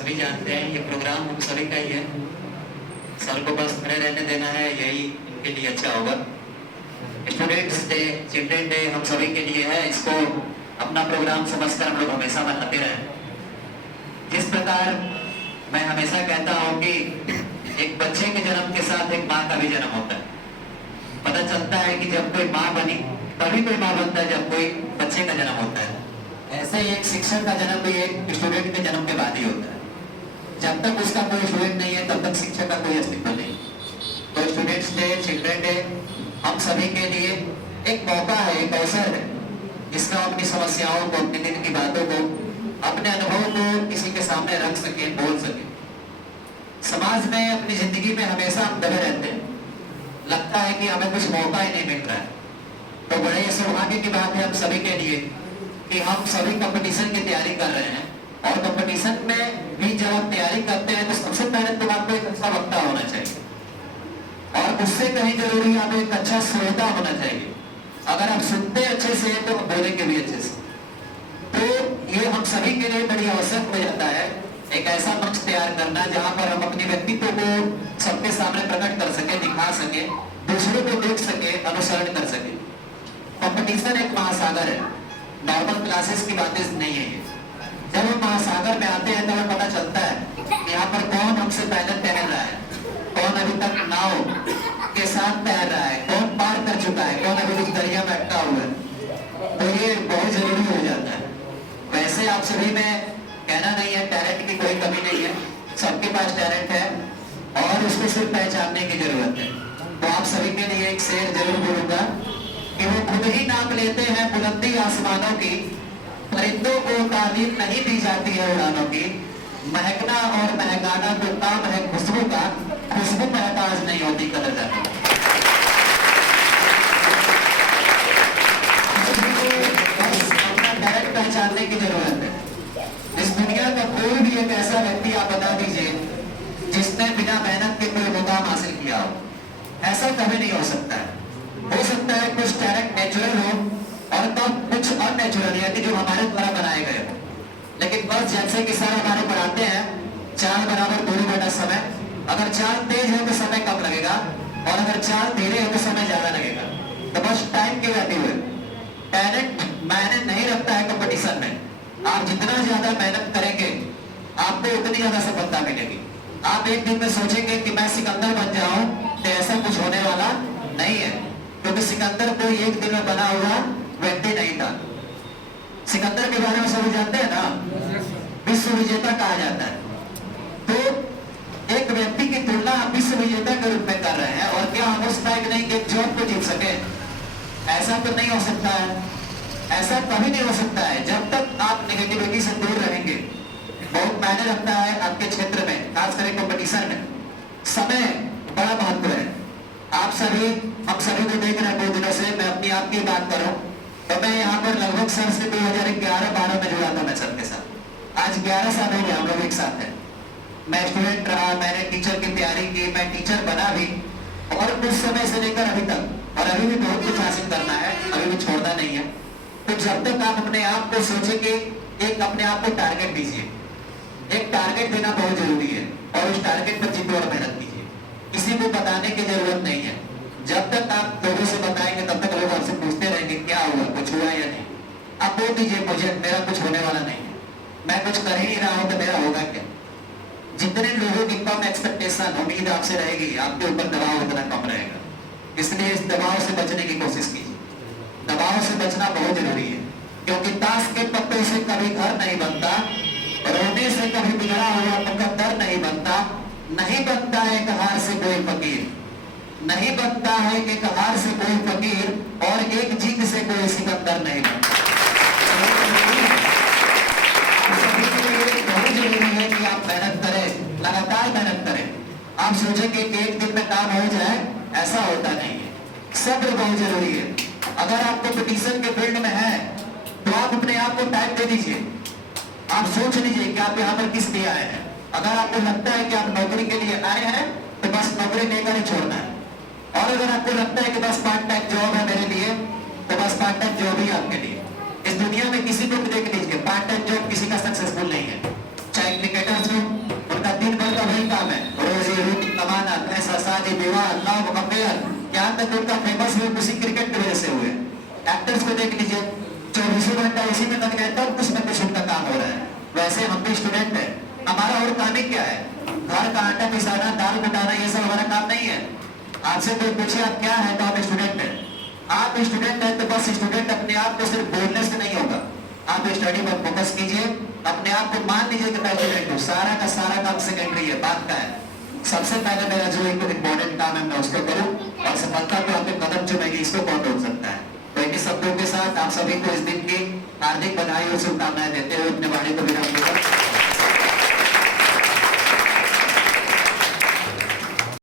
सभी जानते हैं ये प्रोग्राम हम सभी का ही है। सर को बस खड़े रहने देना है, यही इनके लिए अच्छा होगा। स्टूडेंट्स डे, चिल्ड्रन डे हम सभी के लिए है। इसको अपना प्रोग्राम समझकर हम लोग हमेशा मनाते रहें। जिस प्रकार मैं हमेशा कहता हूँ कि एक बच्चे के जन्म के साथ एक माँ का भी जन्म होता है। पता चलता है कि जब कोई माँ बनी तभी कोई माँ बनता है, जब कोई बच्चे का जन्म होता है। ऐसे ही एक शिक्षक का जन्म भी एक स्टूडेंट के जन्म के बाद ही होता है। जब तक उसका कोई स्टूडेंट नहीं है तब तक शिक्षक का कोई अस्तित्व नहीं। तो स्टूडेंट्स डे, चिल्ड्रन डे हम सभी के लिए एक मौका है, एक अवसर है जिसमें हम अपनी समस्याओं को, अपने दिन की बातों को, अपने अनुभव को किसी के सामने रख सके, बोल सके। समाज में, अपनी जिंदगी में हमेशा हम दबे रहते हैं, लगता है कि हमें कुछ मौका ही नहीं मिल रहा है। तो बड़े सौभाग्य की बात है हम सभी के लिए कि हम सभी कंपटीशन की तैयारी कर रहे हैं। और कंपटीशन में भी जब आप तैयारी करते हैं तो सबसे पहले तो आपको एक अच्छा वक्ता होना चाहिए, और उससे कहीं जरूरी आपको एक अच्छा श्रोता होना चाहिए। अगर आप सुनते अच्छे से तो आप बोलेंगे भी अच्छे से। तो ये हम सभी के लिए बड़ी आवश्यक हो जाता है एक ऐसा मंच तैयार करना जहां पर हम अपने व्यक्तित्व को सबके सामने प्रकट कर सके, दिखा सके, दूसरों को देख सके, अनुसरण कर सके। कंपटीशन एक महासागर है, नॉर्मल क्लासेस की बातें नहीं है। जब हम महासागर में आते हैं तो हमें पता चलता है कि यहाँ पर कौन हमसे पहले तैर रहा है, कौन अभी तक नाव के साथ तैर रहा है, कौन पार कर चुका है, कौन अभी कुछ दरिया में अटका हुआ है। तो ये बहुत जरूरी हो जाता है। वैसे आप सभी में कहना नहीं है, टैलेंट की कोई कमी नहीं है, सबके पास टैलेंट है और उसको सिर्फ पहचानने की जरूरत है। तो आप सभी के लिए एक शेर जरूर बोलूंगा कि वो खुद ही नाप लेते हैं बुलंदी आसमानों की, परिंदों को तालीम नहीं दी जाती है उड़ानों की। महकना और महकाना तो काम है खुशबू का, खुशबू महताज नहीं होती कदर जाती। अपना टैलेंट पहचानने की जरूरत है। इस दुनिया का कोई भी एक ऐसा व्यक्ति आप बता दीजिए जिसने बिना मेहनत के कोई मुकाम हासिल किया हो, ऐसा कभी नहीं हो सकता है। हो सकता है कुछ टैलेंट नेचुरल हो और तब कुछ अननेचुरल, यानी जो हमारे द्वारा बनाए गए हो। लेकिन बस जैसे कि सर हमारे पढ़ाते हैं, चाल बराबर दूरी बटा समय। अगर चाल तेज है तो समय कम लगेगा और अगर चाल धीरे है तो समय ज्यादा लगेगा। तो बस टाइम के वैल्यू है। टैलेंट मायने नहीं रखता है कंपटीशन में। आप जितना ज्यादा मेहनत करेंगे आपको उतनी ज्यादा सफलता मिलेगी। आप एक दिन में सोचेंगे कि मैं सिकंदर बन जाऊं तो ऐसा कुछ होने वाला नहीं है, क्योंकि सिकंदर कोई एक दिन में बना हुआ व्यक्ति नहीं था। सिकंदर के बारे में सभी जानते हैं ना, विश्व विजेता कहा जाता है। तो एक व्यक्ति की तुलना आप विश्व विजेता के रूप में कर रहे हैं, और क्या हम उस टाइप नहीं कि एक जॉब को जीत सके? ऐसा तो नहीं हो सकता है। ऐसा कभी नहीं हो सकता है जब तक आप नेगेटिविटी से दूर रहेंगे। बहुत मायने रखता है आपके क्षेत्र में, खास करके कंपटीशन में समय बड़ा महत्व है। आप सभी, हम सभी को देख रहे हैं 2 दिनों से। मैं अपनी आप की बात करूं तो मैं यहाँ पर लगभग सर से 2011-12 में जुड़ा था मैं सर के साथ। आज 11 साल हो गया हम लोग एक साथ हैं। मैं स्टूडेंट रहा, मैंने टीचर की तैयारी की, मैं टीचर बना भी, और उस समय से लेकर अभी तक, और अभी भी बहुत कुछ हासिल करना है, अभी भी छोड़ना नहीं है। तो जब तक आप अपने आप को सोचेंगे, एक अपने आप को टारगेट दीजिए। एक टारगेट देना बहुत जरूरी है और उस टारगेट पर जिद्द और मेहनत कीजिए। किसी को बताने की जरूरत नहीं है। जब तक आप लोगों से बताएंगे तब तक लोग आपसे पूछते रहेंगे क्या हुआ, कुछ हुआ या नहीं। आप बोल दीजिए मुझे, मेरा कुछ होने वाला नहीं है, मैं कुछ कर ही नहीं रहा हूं तो मेरा होगा क्या। जितने लोगों की कम एक्सपेक्टेशन, उम्मीद आपसे रहेगी, आपके ऊपर दबाव उतना कम रहेगा। इसलिए इस दबाव से बचने की कोशिश कीजिए। दबाव से बचना बहुत जरूरी है, क्योंकि ताश के पत्तों से कभी घर नहीं बनता, रोने से कभी बिगड़ा हुआ मुकद्दर नहीं बनता। नहीं बनता है एक हार से कोई फकीर, नहीं बनता है एक हार से कोई फकीर, और एक जीत से कोई सिकंदर नहीं बनता। बहुत जरूरी है कि आप मेहनत करें, लगातार मेहनत करें। आप सोचेंगे कि एक दिन में काम हो जाए, ऐसा होता नहीं है। सब्र बहुत जरूरी है। अगर आप कंपटीशन के फील्ड में हैं तो आप अपने आप को टाइम दे दीजिए। आप सोच लीजिए कि आप यहाँ पर किस लिए आए हैं। अगर आपको लगता है कि आप नौकरी के लिए आए हैं तो बस नौकरी लेकर ही छोड़ना है, और अगर आपको लगता है कि बस पार्ट टाइम जॉब है मेरे लिए तो बस पार्ट टाइम जॉब ही आपके लिए। इस दुनिया में किसी को भी देख लीजिए, पार्ट टाइम जॉब किसी का सक्सेसफुल नहीं है, चाहे क्रिकेटर्स हो, शादी विवाह अल्लाह मुकम्मल यहाँ तक उनका फेमस हुए किसी क्रिकेट की वजह से हुए। एक्टर्स को देख लीजिए, 24 घंटा इसी में लग रहता है, कुछ न कुछ उनका काम हो रहा है। वैसे हम भी स्टूडेंट हैं, हमारा और काम ही क्या है? घर का आटा पिसाना, दाल कुटाना, ये सब हमारा काम नहीं है। आपसे कोई पूछे आप क्या है, तो आप स्टूडेंट हैं। आप स्टूडेंट हैं तो बस स्टूडेंट अपने आप को सिर्फ बोलने से नहीं होगा, आप स्टडी पर फोकस कीजिए। अपने आप को मान लीजिए कि मैं स्टूडेंट हूँ, सारा का सारा काम सेकेंडरी है, बात का है। सबसे पहले मेरा जो एक इम्पोर्टेंट काम है मैं उसको करूँ, और सफलता को आपके कदम चुमेगी, इसको कौन रोक सकता है। तो इन्हीं शब्दों के साथ आप सभी को इस दिन की हार्दिक बधाई और शुभकामनाएं देते हुए अपने वाणी को विराम दूंगा।